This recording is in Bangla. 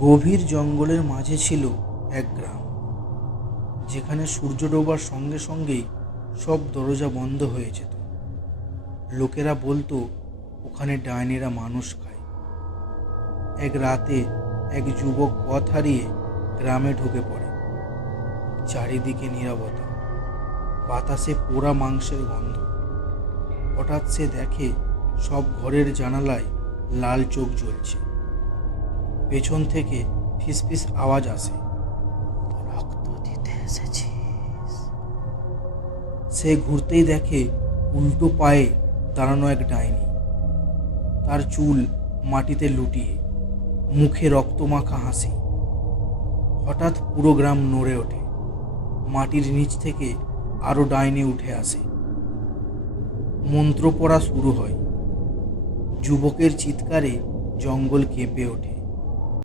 গভীর জঙ্গলের মাঝে ছিল এক গ্রাম, যেখানে সূর্য ডোবার সঙ্গে সঙ্গেই সব দরজা বন্ধ হয়ে যেত। লোকেরা বলতো ওখানে ডাইনিরা মানুষ খায়। এক রাতে এক যুবক পথ হারিয়ে গ্রামে ঢুকে পড়ে। চারিদিকে নীরবতা, বাতাসে পোড়া মাংসের গন্ধ। হঠাৎ সে দেখে সব ঘরের জানালায় লাল চোখ জ্বলছে। পেছন থেকে ফিসফিস আওয়াজ আসে, রক্ত দিতে এসেছিস? সে ঘুরতেই দেখে উল্টো পায়ে দাঁড়ানো এক ডাইনি। তার চুল মাটিতে লুটিয়ে, মুখে রক্তমাখা হাসি। হঠাৎ পুরো গ্রাম নড়ে ওঠে। মাটির নিচ থেকে আরো ডাইনি উঠে আসে। মন্ত্র পড়া শুরু হয়। যুবকের চিৎকারে জঙ্গল কেঁপে ওঠে।